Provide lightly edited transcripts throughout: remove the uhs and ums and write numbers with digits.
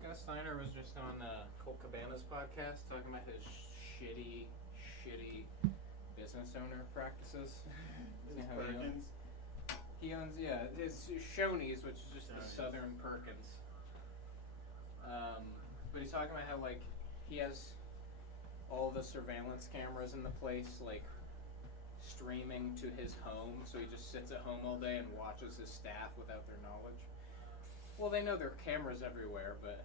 Scott Steiner was just on Colt Cabana's podcast talking about his shitty business owner practices. He owns, it's Shoney's, which is just the Southern Perkins. But he's talking about how, like, he has all the surveillance cameras in the place, like, streaming to his home, so he just sits at home all day and watches his staff without their knowledge. Well, they know there are cameras everywhere, but,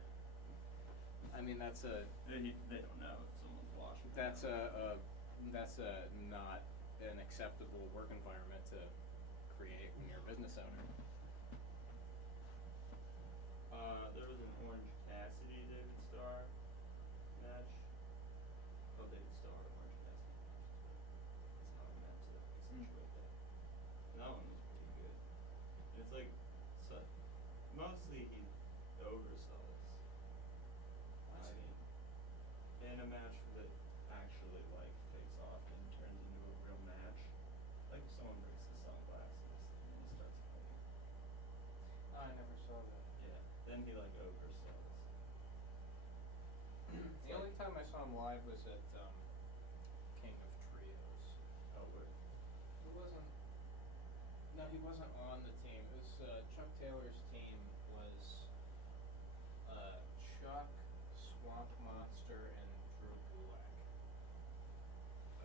I mean, that's a... They don't know if someone's watching. That's not an acceptable work environment to create when you're a business owner. There was an Orange Cassidy David Starr match. Oh, David Starr, Orange Cassidy. That's how I meant to accentuate that. And that one was pretty good. And it's like, mostly he oversells. I mean, in a match that actually like takes off and turns into a real match, like if someone breaks the sunglasses and he starts fighting. I never saw that. Yeah, then he like oversells. The only time I saw him live was at King of Trios. Oh, word. He wasn't on the team. It was Chuck Taylor's team was Chuck, Swamp Monster, and Drew Gulak.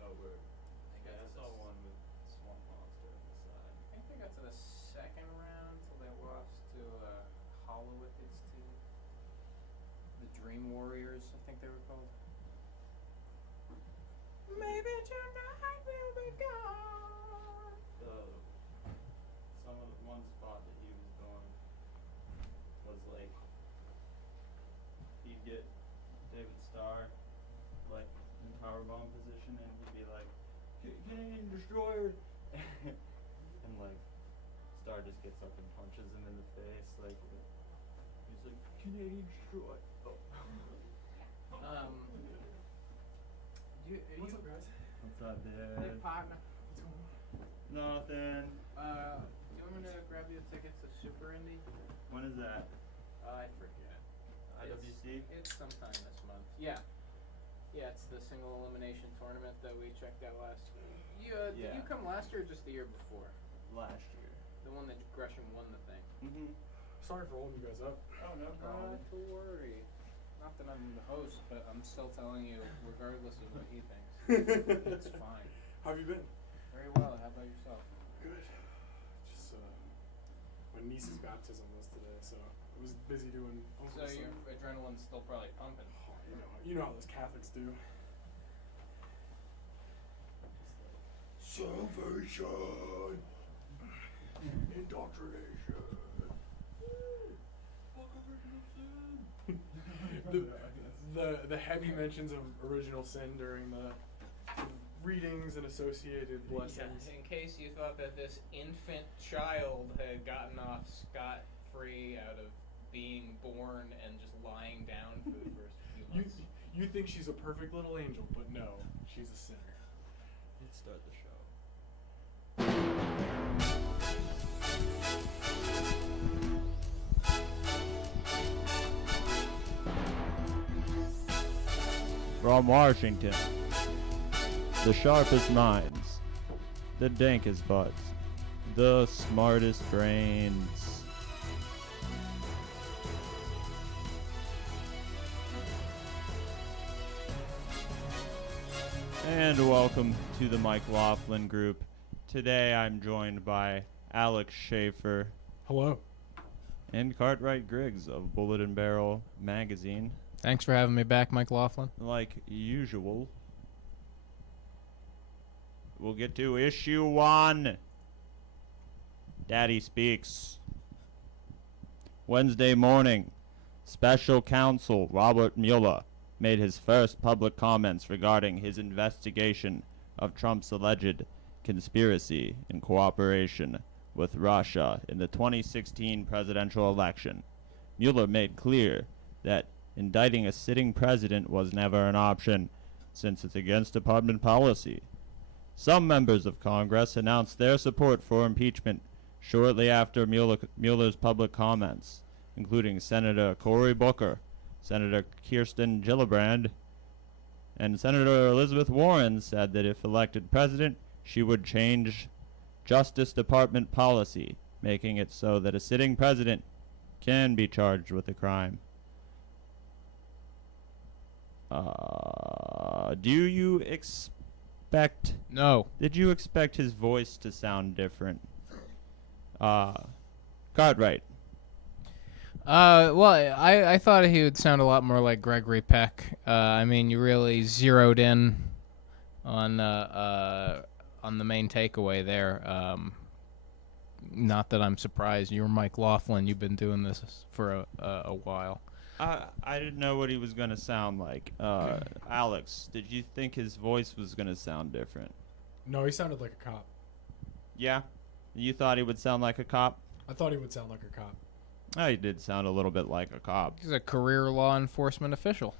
Oh, word. I saw one with Swamp Monster on the side. I think they got to the second round till they lost to Holowitz team. The Dream Warriors, I think they were called. Maybe tonight we'll be gone. Some of the one spot that he was going was like he'd get David Starr like in powerbomb position and he'd be like Canadian Destroyer and like Starr just gets up and punches him in the face like he's like Canadian Destroyer. Oh. What's up, guys? What's up, dude? Hey, partner. What's going on? Nothing. Do you want me to grab you a ticket to Super Indy? When is that? I forget. IWC? It's sometime this month. Yeah. Yeah, it's the single elimination tournament that we checked out last year. Did you come last year or just the year before? Last year. The one that Gresham won the thing. Mm-hmm. Sorry for holding you guys up. Oh, no problem. Not to worry. Not that I'm the host, but I'm still telling you, regardless of what he thinks. It's fine. How have you been? Very well. How about yourself? Good. Just my niece's baptism was today, so I was busy doing. So your adrenaline's still probably pumping. Oh, you know how those Catholics do. Salvation, indoctrination. The heavy mentions of original sin during the readings and associated blessings. In case you thought that this infant child had gotten off scot-free out of being born and just lying down for the first few months. You think she's a perfect little angel, but no, she's a sinner. Let's start the show. From Washington, the sharpest minds, the dankest butts, the smartest brains. And welcome to the MikeLaughlin group. Today I'm joined by Alex Schaefer. Hello. And Cartwright Griggs of Bullet and Barrel magazine. Thanks for having me back, MikeLaughlin. Like usual, we'll get to issue 1. Daddy Speaks. Wednesday morning, Special Counsel Robert Mueller made his first public comments regarding his investigation of Trump's alleged conspiracy and cooperation with Russia in the 2016 presidential election. Mueller made clear that indicting a sitting president was never an option, since it's against department policy. Some members of Congress announced their support for impeachment, shortly after Mueller's public comments, including Senator Cory Booker, Senator Kirsten Gillibrand, and Senator Elizabeth Warren said that if elected president, she would change Justice Department policy, making it so that a sitting president can be charged with a crime. Do you expect... No. Did you expect his voice to sound different? Cartwright. Well, I thought he would sound a lot more like Gregory Peck. I mean, you really zeroed in on the main takeaway there. Not that I'm surprised. You're MikeLaughlin. You've been doing this for a while. I didn't know what he was going to sound like. Alex, did you think his voice was going to sound different? No, he sounded like a cop. Yeah? You thought he would sound like a cop? I thought he would sound like a cop. Oh, he did sound a little bit like a cop. He's a career law enforcement official.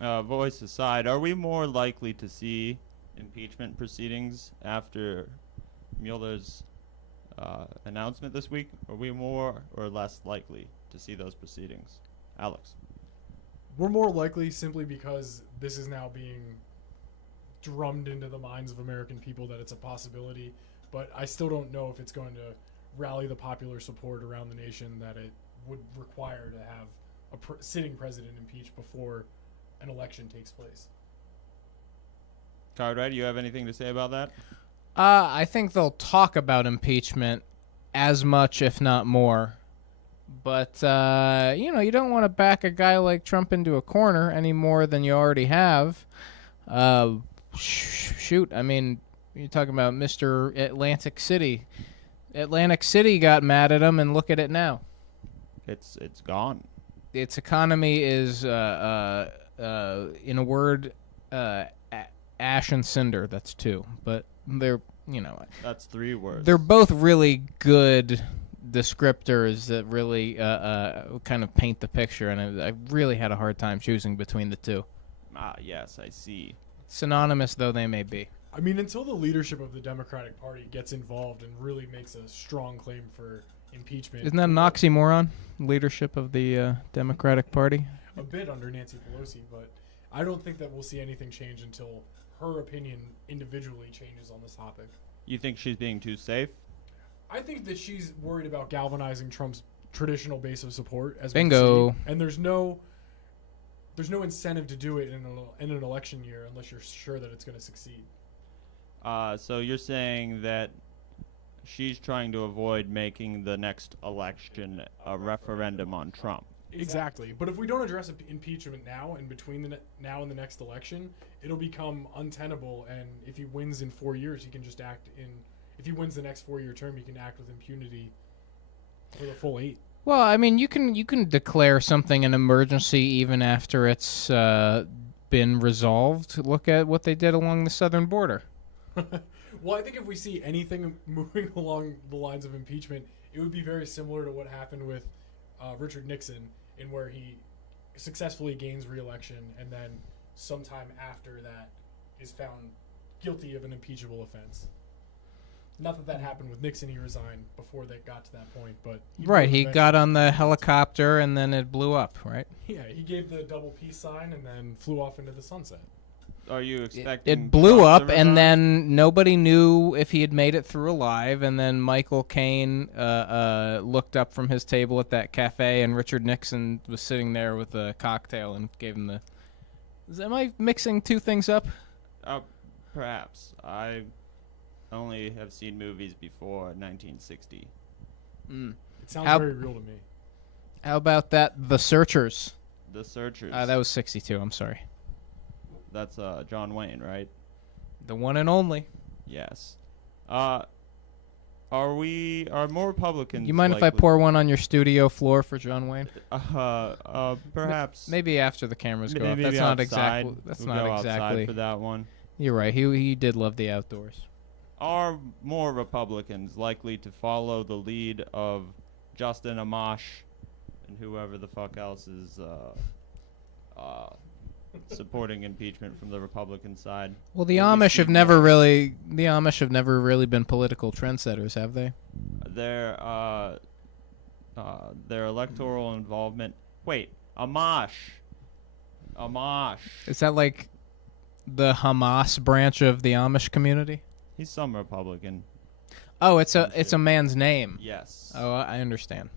Voice aside, are we more likely to see impeachment proceedings after Mueller's announcement this week? Are we more or less likely to see those proceedings? Alex. We're more likely simply because this is now being drummed into the minds of American people that it's a possibility, but I still don't know if it's going to rally the popular support around the nation that it would require to have a sitting president impeached before an election takes place. Cartwright, do you have anything to say about that? I think they'll talk about impeachment as much, if not more. But, you don't want to back a guy like Trump into a corner any more than you already have. Shoot, I mean, you're talking about Mr. Atlantic City. Atlantic City got mad at him, and look at it now. It's gone. Its economy is, in a word, ash and cinder. That's two. But they're, That's 3 words. they're both really good descriptors that really kind of paint the picture, and I really had a hard time choosing between the two. Yes, I see. Synonymous though they may be. I mean, until the leadership of the Democratic Party gets involved and really makes a strong claim for impeachment. Isn't that an oxymoron? Leadership of the Democratic Party? A bit under Nancy Pelosi, but I don't think that we'll see anything change until her opinion individually changes on this topic. You think she's being too safe? I think that she's worried about galvanizing Trump's traditional base of support. As Bingo. we've seen, and there's no incentive to do it in an election year unless you're sure that it's going to succeed. So you're saying that she's trying to avoid making the next election a referendum on Trump. Exactly. But if we don't address impeachment now and between now and the next election, it'll become untenable. And if he wins in 4 years, he can just act in. If he wins the next 4-year term, he can act with impunity for the full 8. Well, I mean, you can declare something an emergency even after it's been resolved. Look at what they did along the southern border. Well, I think if we see anything moving along the lines of impeachment, it would be very similar to what happened with Richard Nixon, in where he successfully gains re-election and then sometime after that is found guilty of an impeachable offense. Not that happened with Nixon. He resigned before they got to that point, but Right, he got on the helicopter and then it blew up, right? Yeah, he gave the double peace sign and then flew off into the sunset. Are you expecting It blew Trump up, to and resign? then nobody knew if he had made it through alive. And then Michael Caine looked up from his table at that cafe, and Richard Nixon was sitting there with a cocktail and gave him the. Am I mixing two things up? Perhaps. I only have seen movies before 1960. It sounds How- very real to me. How about that? The Searchers. The Searchers. That was 62. I'm sorry. That's John Wayne, right? The one and only. Yes. Are more Republicans? You mind if I pour one on your studio floor for John Wayne? Perhaps. Maybe after the cameras go off. Maybe That's not outside. exactly. That's We'll not go exactly. outside for that one. You're right. He did love the outdoors. Are more Republicans likely to follow the lead of Justin Amash and whoever the fuck else is supporting impeachment from the Republican side. Well, the Will we Amish see have never more? really been political trendsetters, have they? Their electoral involvement. Wait, Amash. Is that like the Hamas branch of the Amish community? He's some Republican. Oh, it's a man's name. Yes. Oh, I understand.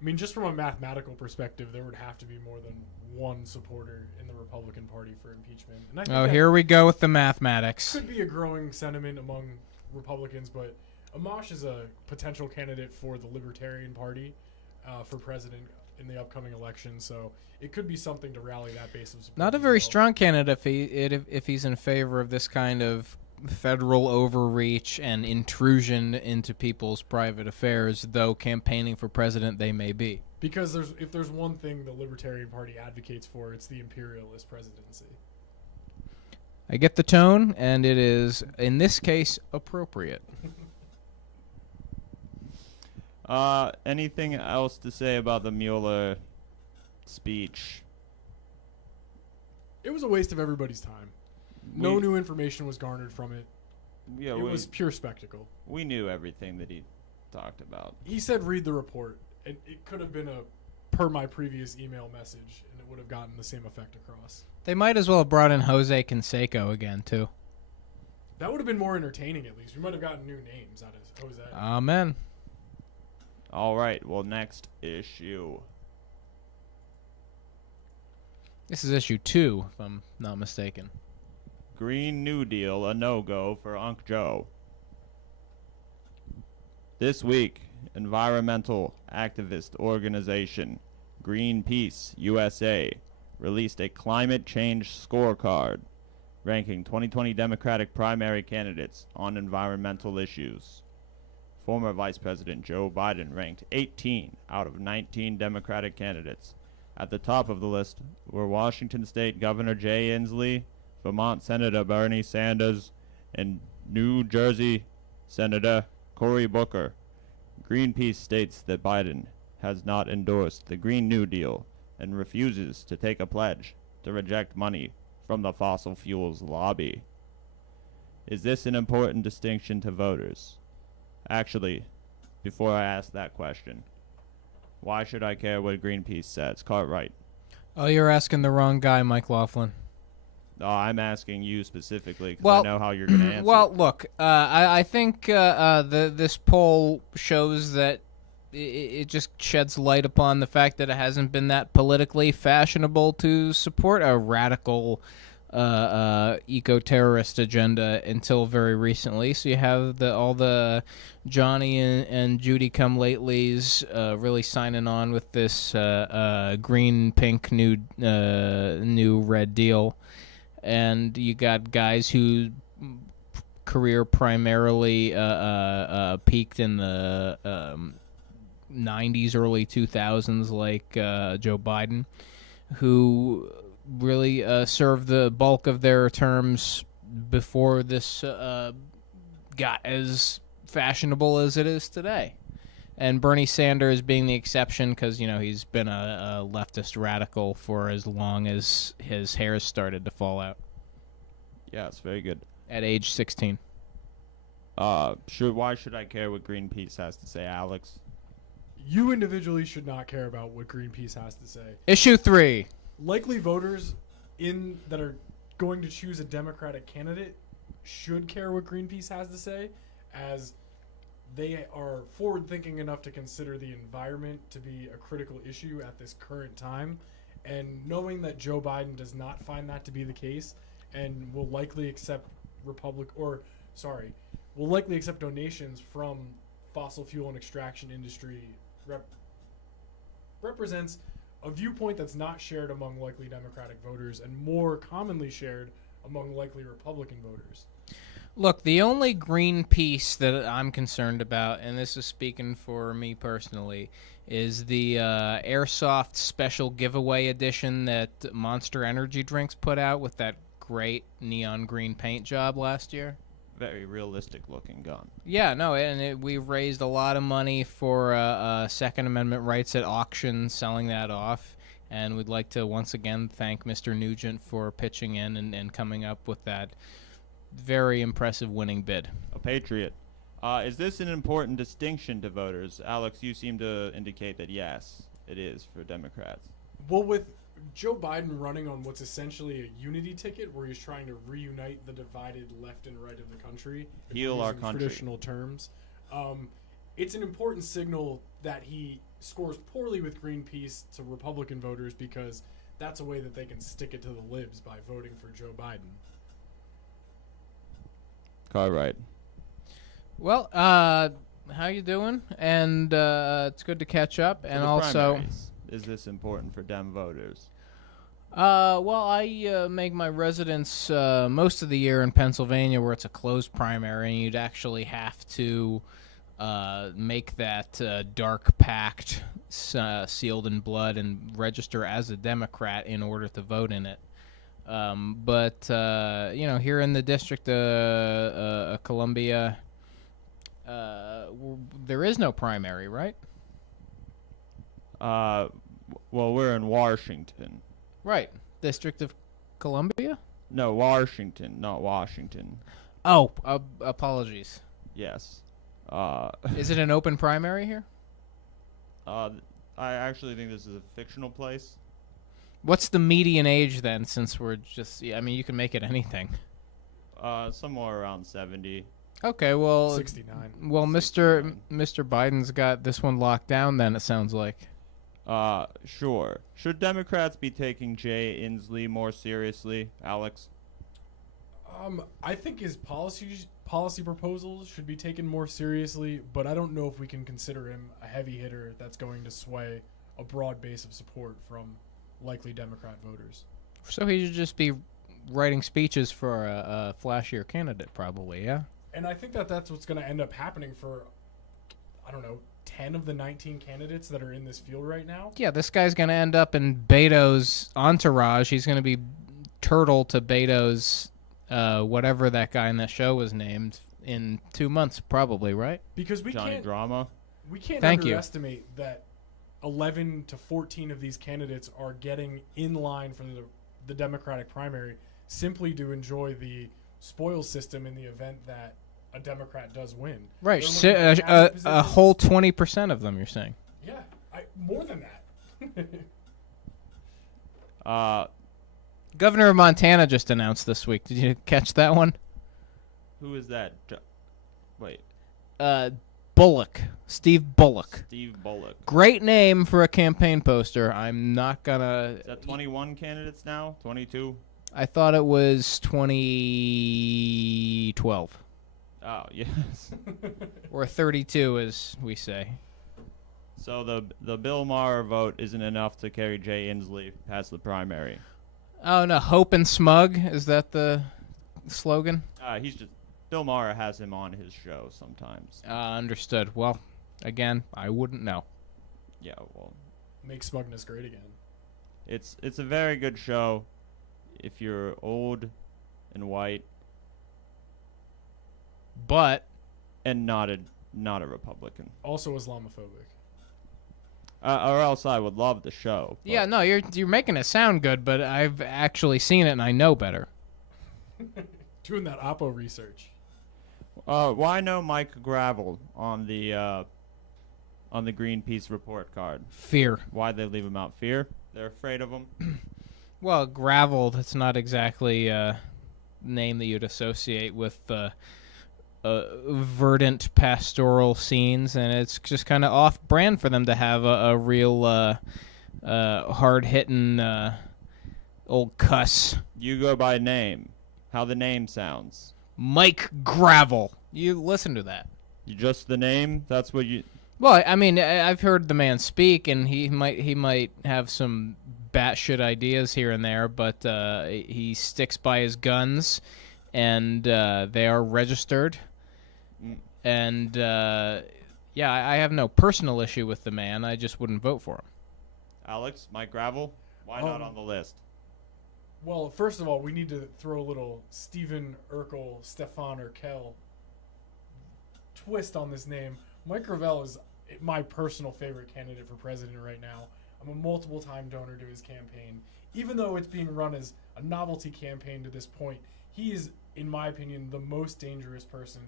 I mean, just from a mathematical perspective, there would have to be more than one supporter in the Republican Party for impeachment. And I think Oh, that here we go with the mathematics. could be a growing sentiment among Republicans, but Amash is a potential candidate for the Libertarian Party for president in the upcoming election, so it could be something to rally that base of support. Not a as very well. strong candidate if he's in favor of this kind of federal overreach and intrusion into people's private affairs, though campaigning for president they may be. Because if there's one thing the Libertarian Party advocates for, it's the imperialist presidency. I get the tone, and it is, in this case, appropriate. Anything else to say about the Mueller speech? It was a waste of everybody's time. No new information was garnered from it. Yeah, It was pure spectacle. we knew everything that he talked about. He said read the report, and it could have been per my previous email message, and it would have gotten the same effect across. They might as well have brought in Jose Canseco again, too. That would have been more entertaining, at least. We might have gotten new names out of Jose. Amen. All right. Well, next issue. This is issue 2, if I'm not mistaken. Green New Deal, a no-go for Unc Joe. This week, environmental activist organization Greenpeace USA released a climate change scorecard ranking 2020 Democratic primary candidates on environmental issues. Former Vice President Joe Biden ranked 18 out of 19 Democratic candidates. At the top of the list were Washington State Governor Jay Inslee, Vermont Senator Bernie Sanders, and New Jersey Senator Cory Booker. Greenpeace states that Biden has not endorsed the Green New Deal and refuses to take a pledge to reject money from the fossil fuels lobby. Is this an important distinction to voters? Actually, before I ask that question, why should I care what Greenpeace says? Cartwright. Oh, you're asking the wrong guy, MikeLaughlin. Oh, I'm asking you specifically because Well, I know how you're going to answer. Well, look, I think this poll shows that it just sheds light upon the fact that it hasn't been that politically fashionable to support a radical eco-terrorist agenda until very recently. So you have all the Johnny and Judy come latelys really signing on with this green, pink, new red deal. And you got guys whose career primarily peaked in the 90s, early 2000s, like Joe Biden, who really served the bulk of their terms before this got as fashionable as it is today. And Bernie Sanders being the exception because, he's been a leftist radical for as long as his hair started to fall out. Yes, very good. At age 16. Why should I care what Greenpeace has to say, Alex? You individually should not care about what Greenpeace has to say. Issue 3. Likely voters that are going to choose a Democratic candidate should care what Greenpeace has to say, as they are forward-thinking enough to consider the environment to be a critical issue at this current time, and knowing that Joe Biden does not find that to be the case and will likely accept donations from fossil fuel and extraction industry represents a viewpoint that's not shared among likely Democratic voters and more commonly shared among likely Republican voters. Look, the only Greenpeace that I'm concerned about, and this is speaking for me personally, is the Airsoft Special Giveaway Edition that Monster Energy Drinks put out with that great neon green paint job last year. Very realistic looking gun. Yeah, no, we raised a lot of money for Second Amendment rights at auction, selling that off. And we'd like to once again thank Mr. Nugent for pitching in and coming up with that very impressive winning bid. A patriot. Is this an important distinction to voters? Alex, you seem to indicate that yes, it is for Democrats. Well, with Joe Biden running on what's essentially a unity ticket, where he's trying to reunite the divided left and right of the country, if Heal we're our using country. traditional terms, it's an important signal that he scores poorly with Greenpeace to Republican voters, because that's a way that they can stick it to the libs by voting for Joe Biden. Right. Well, how you doing? And it's good to catch up. And also, is this important for Dem voters? well, I make my residence most of the year in Pennsylvania, where it's a closed primary, and you'd actually have to make that dark pact sealed in blood and register as a Democrat in order to vote in it. But here in the District of Columbia, there is no primary, right? Well, we're in Washington. Right. District of Columbia? No, Washington, not Washington. Oh, apologies. Yes. Is it an open primary here? I actually think this is a fictional place. What's the median age then, since we're just... I mean, you can make it anything. Somewhere around 70. Okay, well... 69. Well, Mr. Biden's got this one locked down then, it sounds like. Sure. Should Democrats be taking Jay Inslee more seriously, Alex? I think his policy proposals should be taken more seriously, but I don't know if we can consider him a heavy hitter that's going to sway a broad base of support from likely Democrat voters. So he should just be writing speeches for a flashier candidate, probably, yeah? And I think that that's what's going to end up happening for, 10 of the 19 candidates that are in this field right now. Yeah, this guy's going to end up in Beto's entourage. He's going to be turtle to Beto's, whatever that guy in that show was named, in 2 months, probably, right? Because Johnny Drama. We can't Thank you. underestimate that 11 to 14 of these candidates are getting in line for the Democratic primary simply to enjoy the spoils system in the event that a Democrat does win. Right, They're looking for cabinet a whole 20% of them, you're saying. Yeah, more than that. Governor of Montana just announced this week. Did you catch that one? Who is that? Wait. Bullock. Steve Bullock. Steve Bullock. Great name for a campaign poster. I'm not gonna... Is that 21 candidates now? 22? I thought it was 2012. Oh, yes. Or 32, as we say. So the Bill Maher vote isn't enough to carry Jay Inslee past the primary. Oh, no. Hope and Smug? Is that the slogan? Bill Maher has him on his show sometimes. Understood. Well, again, I wouldn't know. Yeah, well, Make smugness great again. it's a very good show if you're old and white But... and not a Republican. Also Islamophobic. Or else I would love the show. but- Yeah, no, you're making it sound good, but I've actually seen it and I know better. Doing that Oppo research. Why no Mike Gravel on the Greenpeace report card? Fear. Why'd they leave him out? Fear? They're afraid of him? Well, gravel, that's not exactly a name that you'd associate with verdant pastoral scenes, and it's just kind of off-brand for them to have a real hard-hitting old cuss. You go by name. How the name sounds. Mike Gravel. You listen to that. You just the name? That's what you... Well, I mean, I've heard the man speak, and he might have some batshit ideas here and there, but he sticks by his guns, and they are registered. Mm. And I have no personal issue with the man. I just wouldn't vote for him. Alex, Mike Gravel? Why not on the list? Well, first of all, we need to throw a little Stephen Urkel, Stefan Urkel twist on this name. Mike Gravel is my personal favorite candidate for president right now. I'm a multiple-time donor to his campaign. Even though it's being run as a novelty campaign to this point, he is, in my opinion, the most dangerous person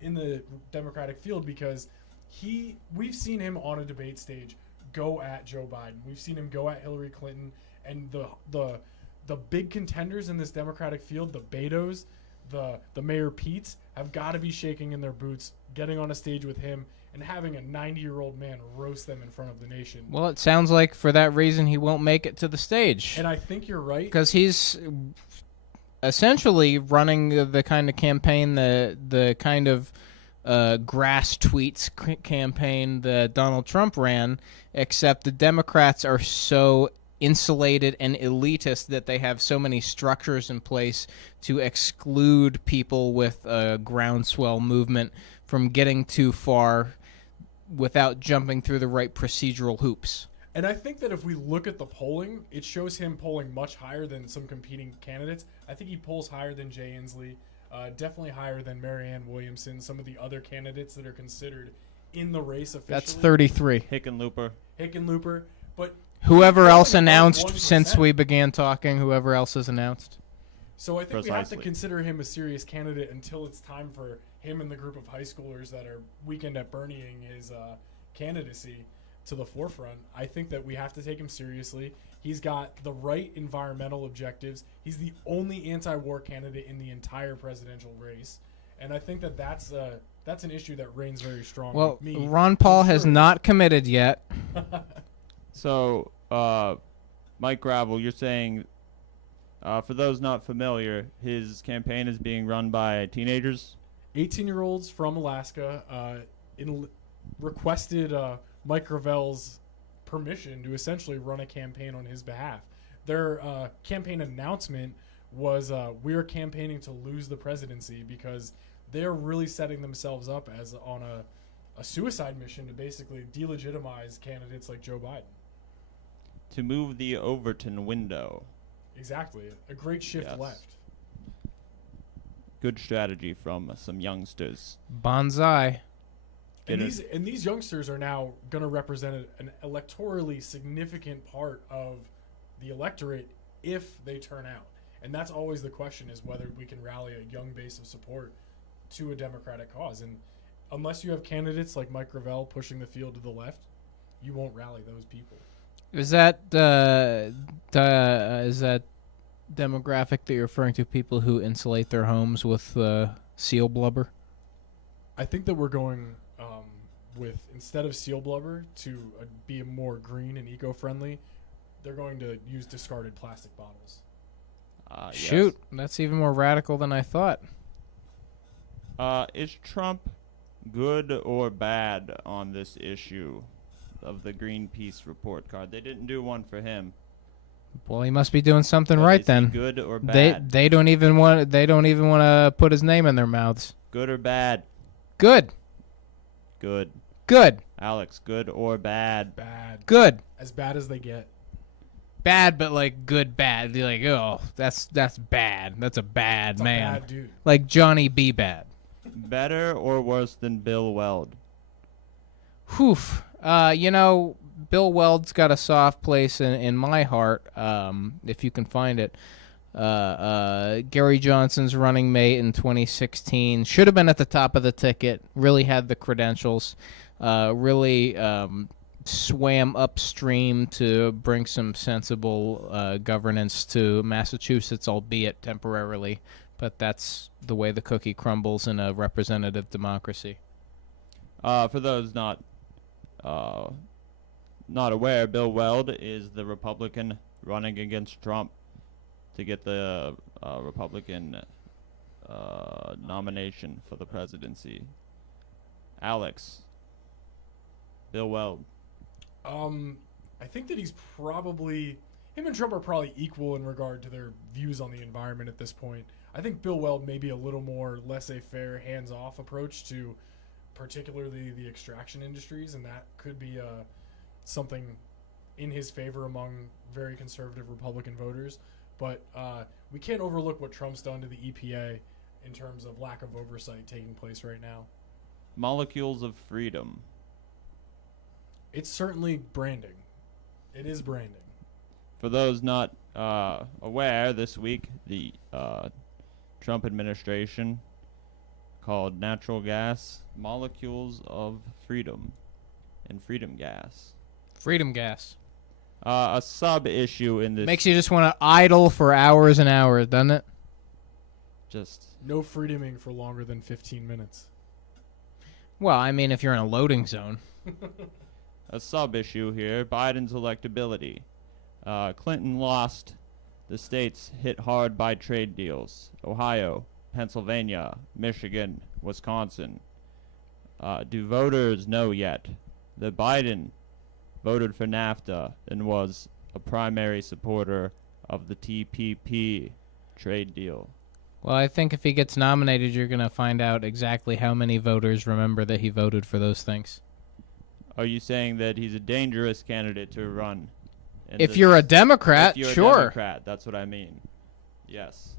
in the Democratic field because we've seen him on a debate stage go at Joe Biden. We've seen him go at Hillary Clinton, and the big contenders in this Democratic field, the Beto's, the Mayor Pete's, have got to be shaking in their boots, getting on a stage with him, and having a 90-year-old man roast them in front of the nation. Well, it sounds like for that reason he won't make it to the stage. And I think you're right. Because he's essentially running the kind of campaign, the kind of grass tweets campaign that Donald Trump ran, except the Democrats are so insulated and elitist that they have so many structures in place to exclude people with a groundswell movement from getting too far without jumping through the right procedural hoops. And I think that if we look at the polling, it shows him polling much higher than some competing candidates. I think he polls higher than Jay Inslee, definitely higher than Marianne Williamson, some of the other candidates that are considered in the race officially. That's 33. Hickenlooper. But whoever he's else only about announced 1%. since we began talking, whoever else has announced. So I think we have to Precisely. consider him a serious candidate until it's time for him and the group of high schoolers that are weekend at Bernieing his candidacy to the forefront. I think that we have to take him seriously. He's got the right environmental objectives. He's the only anti-war candidate in the entire presidential race. And I think that that's an issue that reigns very strong Well, with me. Ron Paul has Sure. not committed yet. So, Mike Gravel, you're saying, for those not familiar, his campaign is being run by teenagers? 18-year-olds from Alaska requested Mike Gravel's permission to essentially run a campaign on his behalf. Their campaign announcement was, we're campaigning to lose the presidency, because they're really setting themselves up as on a suicide mission to basically delegitimize candidates like Joe Biden. To move the Overton window. Exactly. A great shift Yes. left. Good strategy from some youngsters. Bonsai. Get And these youngsters are now going to represent an electorally significant part of the electorate if they turn out. And that's always the question, is whether we can rally a young base of support to a Democratic cause. And unless you have candidates like Mike Gravel pushing the field to the left, you won't rally those people. Is that demographic that you're referring to, people who insulate their homes with seal blubber? I think that we're going with, instead of seal blubber, to be more green and eco-friendly, they're going to use discarded plastic bottles. Shoot, that's even more radical than I thought. Is Trump good or bad on this issue of the Greenpeace report card? They didn't do one for him. Well, he must be doing something But right is he then. good or bad? They don't even want to put his name in their mouths. Good or bad? Good. Good. Good. Alex, good or bad? Bad. Good. As bad as they get. Bad, but like good bad. You're like, oh, that's bad. That's a bad It's a man. bad dude. Like Johnny B. Bad. Better or worse than Bill Weld? Whew. Bill Weld's got a soft place in my heart, if you can find it. Gary Johnson's running mate in 2016 should have been at the top of the ticket, really had the credentials, really swam upstream to bring some sensible governance to Massachusetts, albeit temporarily. But that's the way the cookie crumbles in a representative democracy. For those not aware, Bill Weld is the Republican running against Trump to get the Republican nomination for the presidency. Alex, Bill Weld. I think that he's probably, him and Trump are probably equal in regard to their views on the environment at this point. I think Bill Weld may be a little more laissez-faire, hands-off approach to particularly the extraction industries, and that could be something in his favor among very conservative Republican voters. But we can't overlook what Trump's done to the EPA in terms of lack of oversight taking place right now. Molecules of freedom. It's certainly branding. It is branding. For those not aware, this week the Trump administration called natural gas molecules of freedom and freedom gas. Freedom gas. A sub-issue in this... Makes you just want to idle for hours and hours, doesn't it? Just... No freedoming for longer than 15 minutes. Well, I mean, if you're in a loading zone. A sub-issue here, Biden's electability. Clinton lost. The states hit hard by trade deals. Ohio, Pennsylvania, Michigan, Wisconsin. Do voters know yet that Biden voted for NAFTA and was a primary supporter of the TPP trade deal? Well, I think if he gets nominated, you're going to find out exactly how many voters remember that he voted for those things. Are you saying that he's a dangerous candidate to run? If you're a Democrat, if you're sure. A Democrat, that's what I mean. Yes.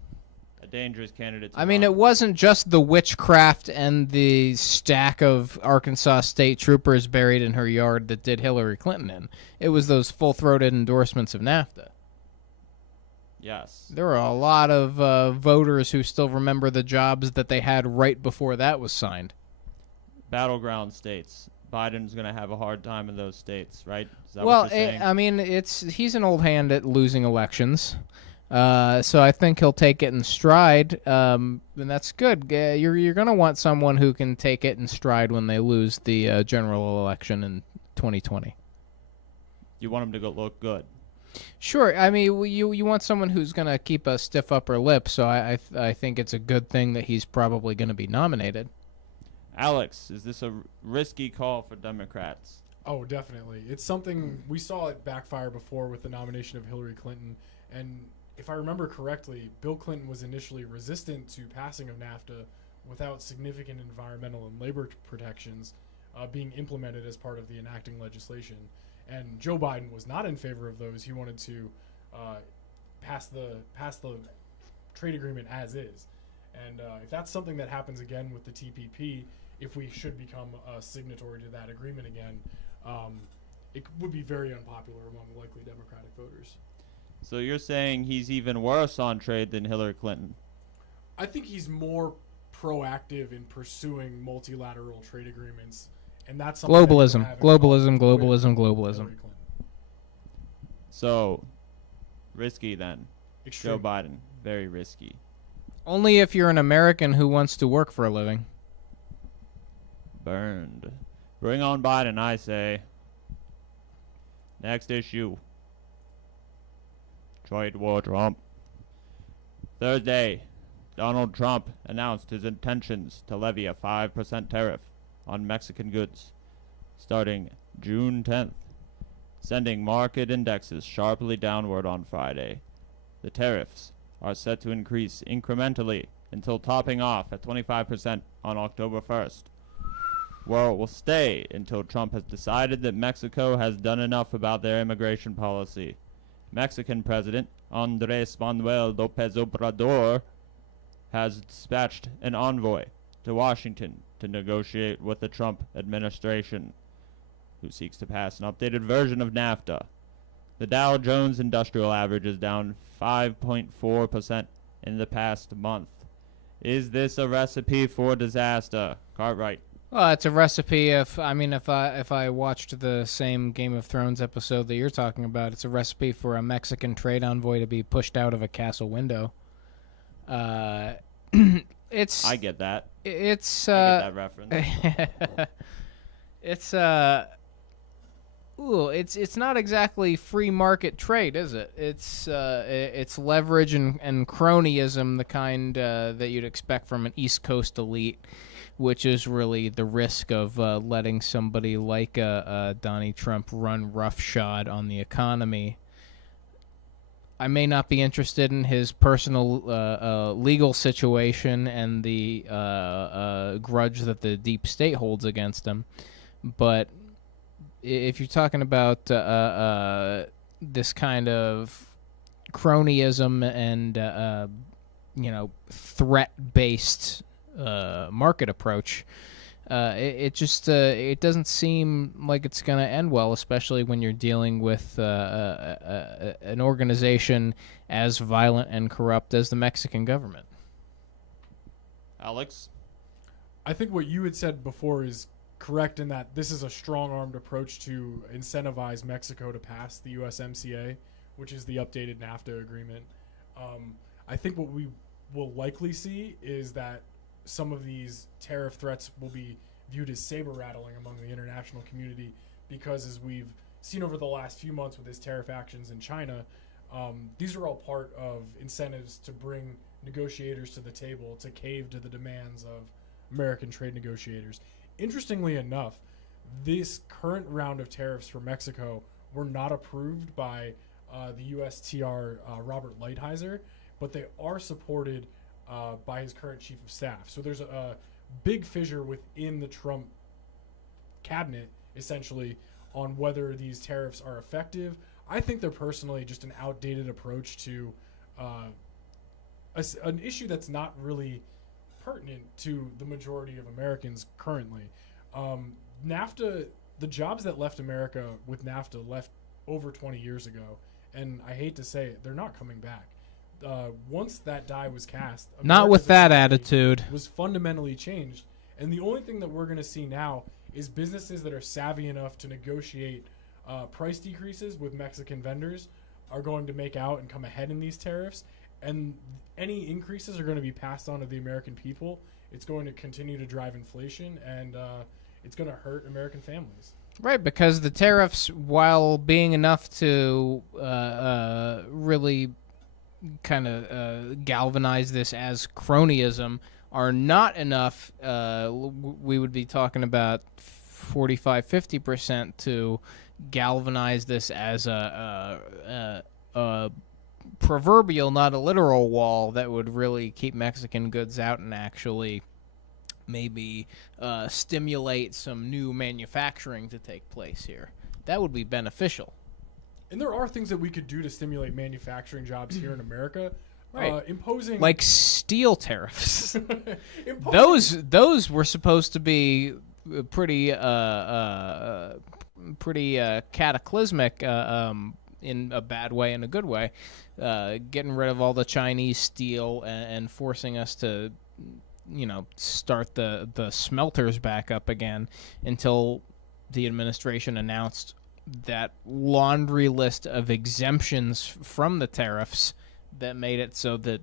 A dangerous candidate to I mean, run. it wasn't just the witchcraft and the stack of Arkansas state troopers buried in her yard that did Hillary Clinton in. It was those full-throated endorsements of NAFTA. Yes. There were a lot of voters who still remember the jobs that they had right before that was signed. Battleground states. Biden's going to have a hard time in those states, right? Is that Well, what you're saying? I mean, he's an old hand at losing elections. So I think he'll take it in stride, and that's good. You're going to want someone who can take it in stride when they lose the general election in 2020. You want him to look good. Sure. I mean, you want someone who's going to keep a stiff upper lip, so I think it's a good thing that he's probably going to be nominated. Alex, is this a risky call for Democrats? Oh, definitely. It's something we saw it backfire before with the nomination of Hillary Clinton. And if I remember correctly, Bill Clinton was initially resistant to passing of NAFTA without significant environmental and labor protections being implemented as part of the enacting legislation. And Joe Biden was not in favor of those. He wanted to pass the trade agreement as is. And if that's something that happens again with the TPP, if we should become a signatory to that agreement again, it would be very unpopular among likely Democratic voters. So you're saying he's even worse on trade than Hillary Clinton? I think he's more proactive in pursuing multilateral trade agreements, and that's something Globalism. that you have in common with Globalism. Hillary Clinton. So, risky then. Extreme. Joe Biden, very risky. Only if you're an American who wants to work for a living. Burned. Bring on Biden, I say. Next issue. Trade war Trump. Thursday, Donald Trump announced his intentions to levy a 5% tariff on Mexican goods starting June 10th, sending market indexes sharply downward on Friday. The tariffs are set to increase incrementally until topping off at 25% on October 1st, where it will stay until Trump has decided that Mexico has done enough about their immigration policy. Mexican President Andrés Manuel López Obrador has dispatched an envoy to Washington to negotiate with the Trump administration, who seeks to pass an updated version of NAFTA. The Dow Jones Industrial Average is down 5.4% in the past month. Is this a recipe for disaster? Cartwright. Well, it's a recipe. If I watched the same Game of Thrones episode that you're talking about, it's a recipe for a Mexican trade envoy to be pushed out of a castle window. It's. I get that. It's. I get that reference. It's not exactly free market trade, is it? It's leverage and cronyism, the kind that you'd expect from an East Coast elite, which is really the risk of letting somebody like Donnie Trump run roughshod on the economy. I may not be interested in his personal legal situation and the grudge that the deep state holds against him, but if you're talking about this kind of cronyism and threat-based market approach, It doesn't seem like it's going to end well, especially when you're dealing with an organization as violent and corrupt as the Mexican government. Alex? I think what you had said before is correct in that this is a strong-armed approach to incentivize Mexico to pass the USMCA, which is the updated NAFTA agreement. I think what we will likely see is that some of these tariff threats will be viewed as saber-rattling among the international community because, as we've seen over the last few months with his tariff actions in China, these are all part of incentives to bring negotiators to the table to cave to the demands of American trade negotiators. Interestingly enough, this current round of tariffs for Mexico were not approved by the USTR Robert Lighthizer, but they are supported by his current chief of staff. So there's a big fissure within the Trump cabinet, essentially, on whether these tariffs are effective. I think they're personally just an outdated approach to an issue that's not really pertinent to the majority of Americans currently. NAFTA, the jobs that left America with NAFTA left over 20 years ago, and I hate to say it, they're not coming back. Once that die was cast, Not with America's that economy attitude. was fundamentally changed, and the only thing that we're going to see now is businesses that are savvy enough to negotiate price decreases with Mexican vendors are going to make out and come ahead in these tariffs, and any increases are going to be passed on to the American people. It's going to continue to drive inflation, and it's going to hurt American families. Right, because the tariffs, while being enough to really kind of galvanize this as cronyism, are not enough. We would be talking about 45-50% to galvanize this as a proverbial, not a literal wall that would really keep Mexican goods out and actually maybe stimulate some new manufacturing to take place here. That would be beneficial. And there are things that we could do to stimulate manufacturing jobs here in America. Right. Imposing Like steel tariffs. imposing, Those were supposed to be pretty cataclysmic in a bad way and a good way, getting rid of all the Chinese steel and forcing us to, start the smelters back up again until the administration announced that laundry list of exemptions from the tariffs that made it so that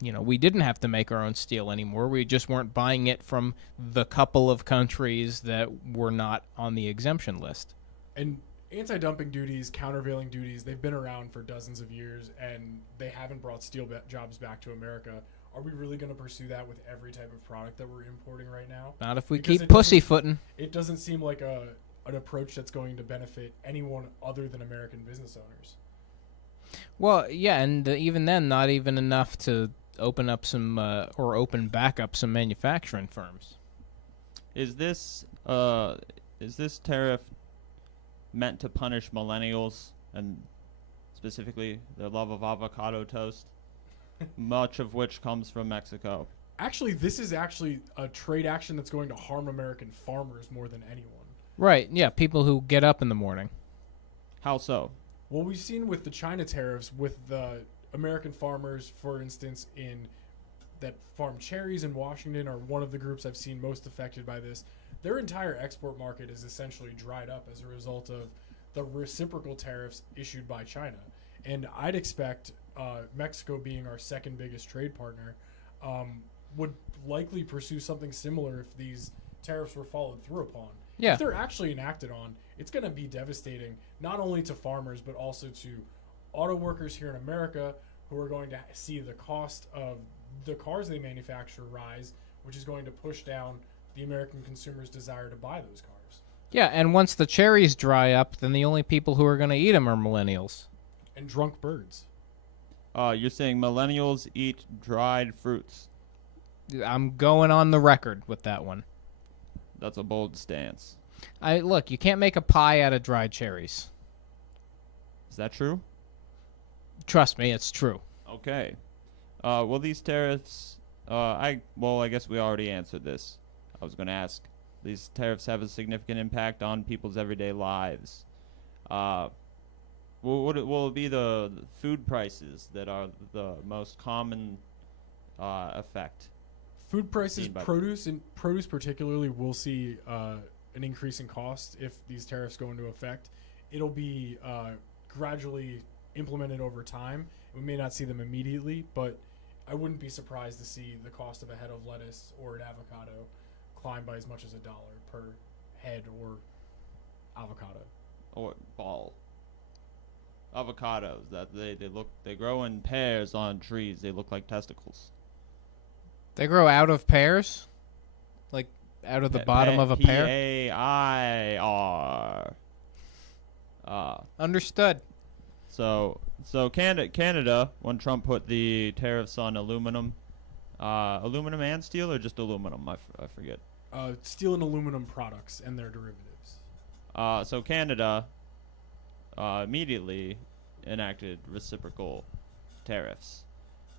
we didn't have to make our own steel anymore. We just weren't buying it from the couple of countries that were not on the exemption list. and anti-dumping duties, countervailing duties, they've been around for dozens of years, and they haven't brought steel jobs back to America. Are we really going to pursue that with every type of product that we're importing right now? Not if we Because keep pussyfooting. It doesn't seem like an approach that's going to benefit anyone other than American business owners. Well, yeah, and even then, not even enough to open up some or open back up some manufacturing firms. Is this tariff meant to punish millennials and specifically their love of avocado toast, much of which comes from Mexico? Actually, this is actually a trade action that's going to harm American farmers more than anyone. Right, yeah, people who get up in the morning. How so? Well, we've seen with the China tariffs, with the American farmers, for instance, that farm cherries in Washington are one of the groups I've seen most affected by this. Their entire export market is essentially dried up as a result of the reciprocal tariffs issued by China. And I'd expect Mexico, being our second biggest trade partner, would likely pursue something similar if these tariffs were followed through upon. Yeah. If they're actually enacted on, it's going to be devastating, not only to farmers, but also to auto workers here in America, who are going to see the cost of the cars they manufacture rise, which is going to push down the American consumer's desire to buy those cars. Yeah, and once the cherries dry up, then the only people who are going to eat them are millennials. And drunk birds. You're saying millennials eat dried fruits. I'm going on the record with that one. That's a bold stance. Look, you can't make a pie out of dried cherries. Is that true? Trust me, it's true. Okay. Well, these tariffs, I guess we already answered this. I was going to ask, These tariffs have a significant impact on people's everyday lives. Will it be the food prices that are the most common effect? Food prices, Seen by- produce particularly, will see an increase in cost if these tariffs go into effect. It'll be gradually implemented over time. We may not see them immediately, but I wouldn't be surprised to see the cost of a head of lettuce or an avocado climb by as much as $1 per head or avocado. Or ball. Avocados that they grow in pairs on trees. They look like testicles. They grow out of pears, like out of the bottom of a pear. P-A-I-R. Understood. So Canada, when Trump put the tariffs on aluminum and steel, or just aluminum, I forget. Steel and aluminum products and their derivatives. So Canada immediately enacted reciprocal tariffs.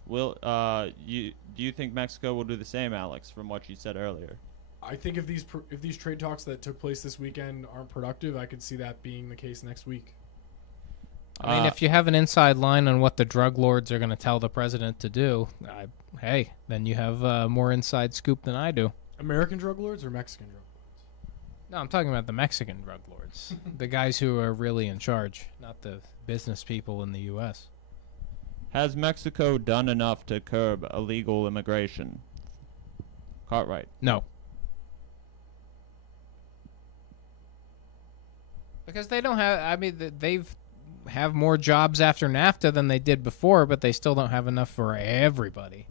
Do you think Mexico will do the same, Alex? From what you said earlier. I think if these trade talks that took place this weekend aren't productive, I could see that being the case next week. I mean, if you have an inside line on what the drug lords are going to tell the president to do, hey, then you have more inside scoop than I do. American drug lords or Mexican drug lords? No, I'm talking about the Mexican drug lords, the guys who are really in charge, not the business people in the U.S. Has Mexico done enough to curb illegal immigration? Cartwright. No. Because they don't have, I mean, they've have more jobs after NAFTA than they did before, but they still don't have enough for everybody.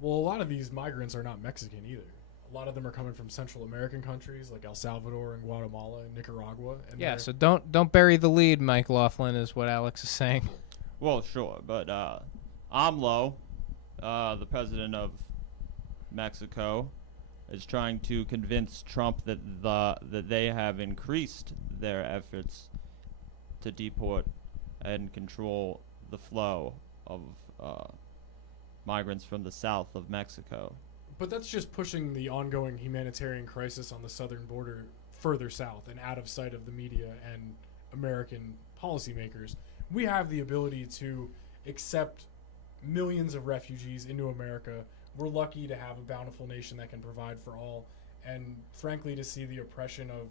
Well, a lot of these migrants are not Mexican either. A lot of them are coming from Central American countries like El Salvador and Guatemala and Nicaragua. And yeah, so don't bury the lead, MikeLaughlin, is what Alex is saying. Well, sure, but AMLO, the president of Mexico, is trying to convince Trump that they have increased their efforts to deport and control the flow of migrants from the south of Mexico. But that's just pushing the ongoing humanitarian crisis on the southern border further south and out of sight of the media and American policymakers. We have the ability to accept millions of refugees into America. We're lucky to have a bountiful nation that can provide for all. And frankly, to see the oppression of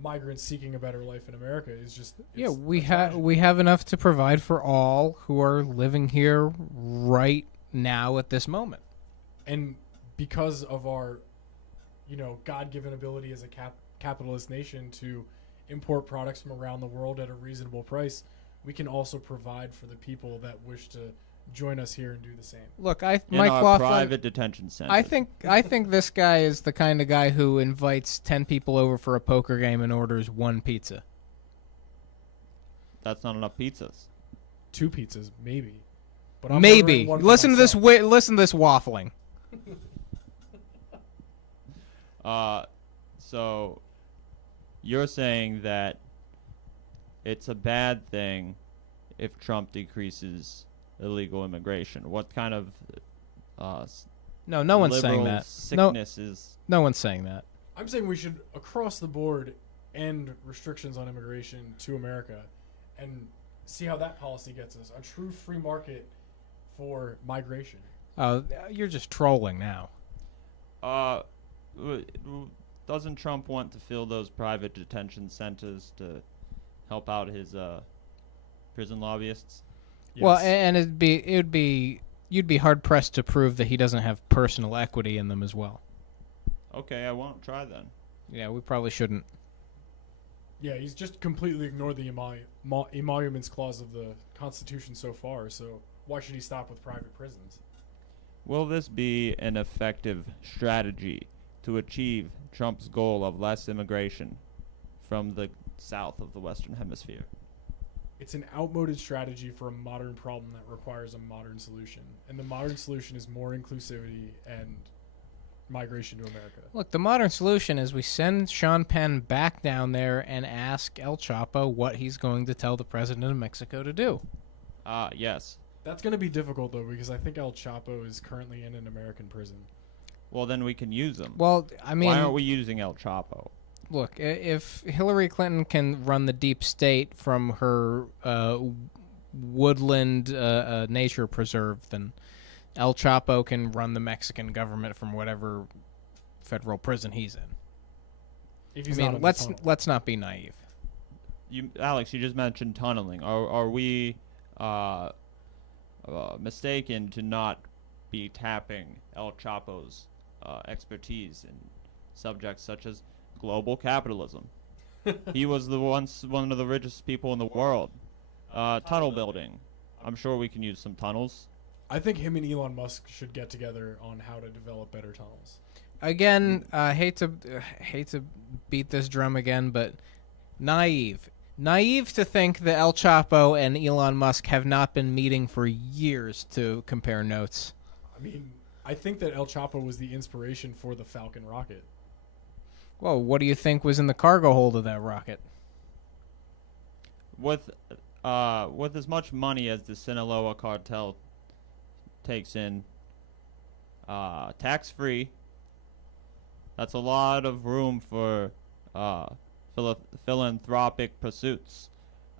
migrants seeking a better life in America is just we have enough to provide for all who are living here right now at this moment. And because of our, God-given ability as a capitalist nation to import products from around the world at a reasonable price, we can also provide for the people that wish to join us here and do the same. Look, In our MikeLaughlin, private detention center. I think this guy is the kind of guy who invites 10 people over for a poker game and orders one pizza. That's not enough pizzas. 2 pizzas, maybe. But I'm Maybe. ordering one for Listen to this. myself. Listen to this waffling. So you're saying that it's a bad thing if Trump decreases illegal immigration. What kind of No one's saying liberal that. sickness is? No one's saying that. I'm saying we should, across the board, end restrictions on immigration to America and see how that policy gets us. A true free market for migration. Oh, you're just trolling now. Doesn't Trump want to fill those private detention centers to help out his prison lobbyists? Yes. Well, and you'd be hard pressed to prove that he doesn't have personal equity in them as well. Okay, I won't try then. Yeah, we probably shouldn't. Yeah, he's just completely ignored the emoluments clause of the Constitution so far, so why should he stop with private prisons? Will this be an effective strategy to achieve Trump's goal of less immigration from the south of the Western Hemisphere? It's an outmoded strategy for a modern problem that requires a modern solution. And the modern solution is more inclusivity and migration to America. Look, the modern solution is we send Sean Penn back down there and ask El Chapo what he's going to tell the president of Mexico to do. Yes. That's going to be difficult, though, because I think El Chapo is currently in an American prison. Well, then we can use them. Well, I mean, why aren't we using El Chapo? look, if Hillary Clinton can run the deep state from her woodland nature preserve, then El Chapo can run the Mexican government from whatever federal prison he's in. If I he's not mean, in the tunnel. let's not be naive. Alex, you just mentioned tunneling. Are we mistaken to not be tapping El Chapo's expertise in subjects such as global capitalism? He was one of the richest people in the world. Tunnel building. I'm sure we can use some tunnels. I think him and Elon Musk should get together on how to develop better tunnels. Again, hate to beat this drum again, but naive to think that El Chapo and Elon Musk have not been meeting for years to compare notes. I mean, I think that El Chapo was the inspiration for the Falcon rocket. Well, what do you think was in the cargo hold of that rocket? With as much money as the Sinaloa cartel takes in, tax-free, that's a lot of room for philanthropic pursuits.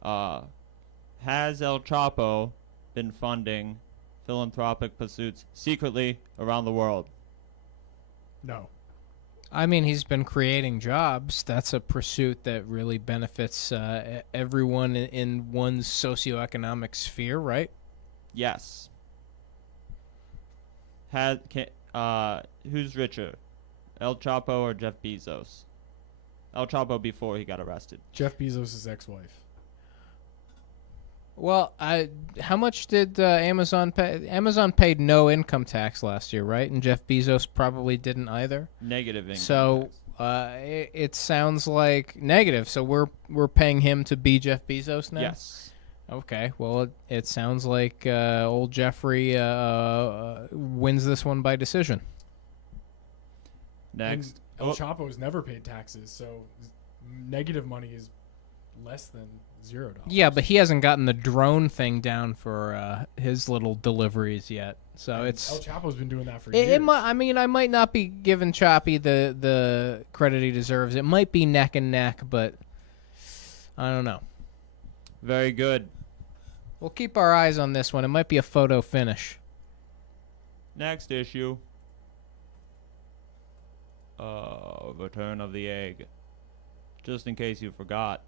Has El Chapo been funding philanthropic pursuits secretly around the world? No. I mean, he's been creating jobs. That's a pursuit that really benefits everyone in one's socioeconomic sphere, right? Yes. Who's richer, El Chapo or Jeff Bezos? El Chapo before he got arrested. Jeff Bezos' ex-wife. Well, how much did Amazon pay? Amazon paid no income tax last year, right? And Jeff Bezos probably didn't either. Negative income So tax. it sounds like negative. So we're paying him to be Jeff Bezos now? Yes. Okay. Well, it sounds like old Jeffrey wins this one by decision. Next. And El Chapo's never paid taxes, so negative money is less than $0. Yeah, but he hasn't gotten the drone thing down for his little deliveries yet. So And it's El Chapo's been doing that for It years. I mean, I might not be giving Choppy the credit he deserves. It might be neck and neck, but I don't know. Very good. We'll keep our eyes on this one. It might be a photo finish. Next issue. Return of the Egg. Just in case you forgot.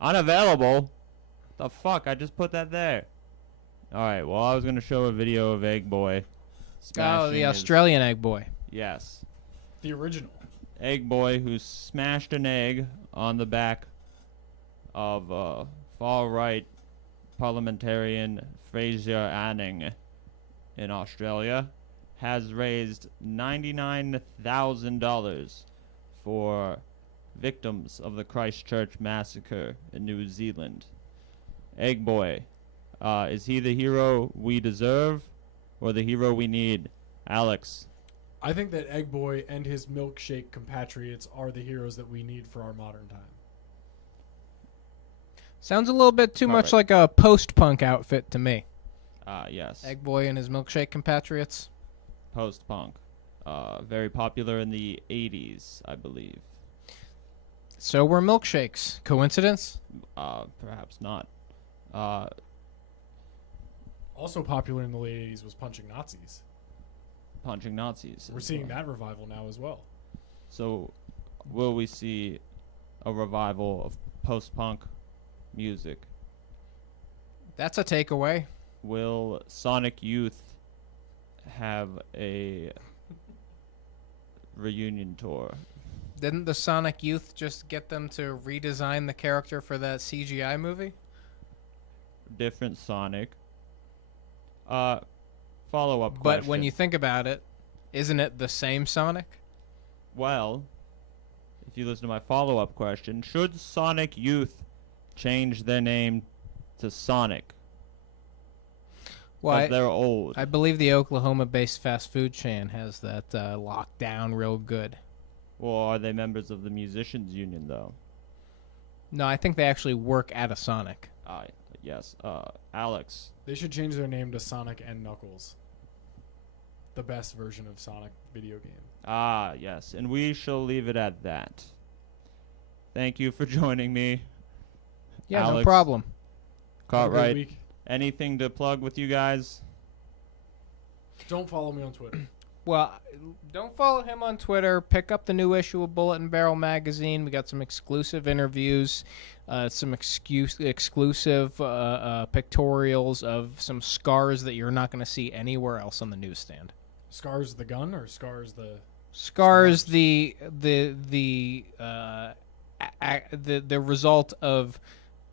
Unavailable? The fuck? I just put that there. Alright, well, I was going to show a video of Eggboy. Oh, the Australian Eggboy. Yes. The original. Eggboy who smashed an egg on the back of far-right parliamentarian Fraser Anning in Australia has raised $99,000 for victims of the Christchurch massacre in New Zealand. Eggboy, is he the hero we deserve or the hero we need? Alex. I think that Eggboy and his milkshake compatriots are the heroes that we need for our modern time. Sounds a little bit too much Alright. like a post-punk outfit to me. Yes. Eggboy and his milkshake compatriots. Post-punk. Very popular in the 80s, I believe. So were milkshakes. Coincidence? Perhaps not. Also popular in the late 80s was punching Nazis. Punching Nazis. We're seeing that revival now as well. So, will we see a revival of post-punk music? That's a takeaway. Will Sonic Youth have a reunion tour? Didn't the Sonic Youth just get them to redesign the character for that CGI movie? Different Sonic. Follow-up question. But when you think about it, isn't it the same Sonic? Well, if you listen to my follow-up question, should Sonic Youth change their name to Sonic? Well, Because they're old. I believe the Oklahoma-based fast food chain has that locked down real good. Or are they members of the musicians union, though? No, I think they actually work at a Sonic. Yes. Alex. They should change their name to Sonic and Knuckles. the best version of Sonic video game. Ah, yes, and we shall leave it at that. Thank you for joining me. Yeah, no Alex, problem. Have a good Cartwright. week. Anything to plug with you guys? Don't follow me on Twitter. Well, don't follow him on Twitter. Pick up the new issue of Bullet and Barrel magazine. We got some exclusive interviews, some exclusive pictorials of some scars that you're not going to see anywhere else on the newsstand. Scars the gun or Scars the... Scars the result of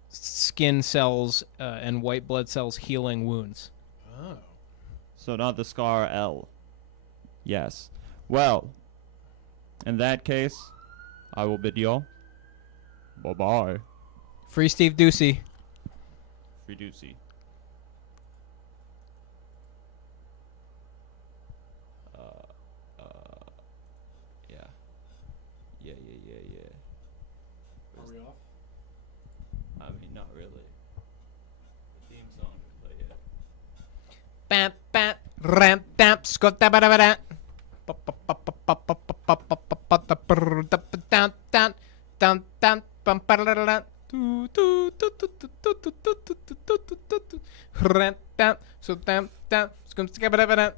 skin cells and white blood cells healing wounds. Oh. So not the Scar L. Yes. Well, in that case, I will bid y'all bye-bye. Free Steve Ducey. Free Doocy. Yeah. Yeah. Are we off? I mean, not really. The theme song can play yet. Bam, bam, ram, dam, scott, da, ba, da, ba, da. Down, down, down, down, bum, ba, da, da, da. Do, do, do, do, do, do, do, do, do, do, do, do, do. Ram, dam, so, dam, dam, scum, scabba, da, ba, da.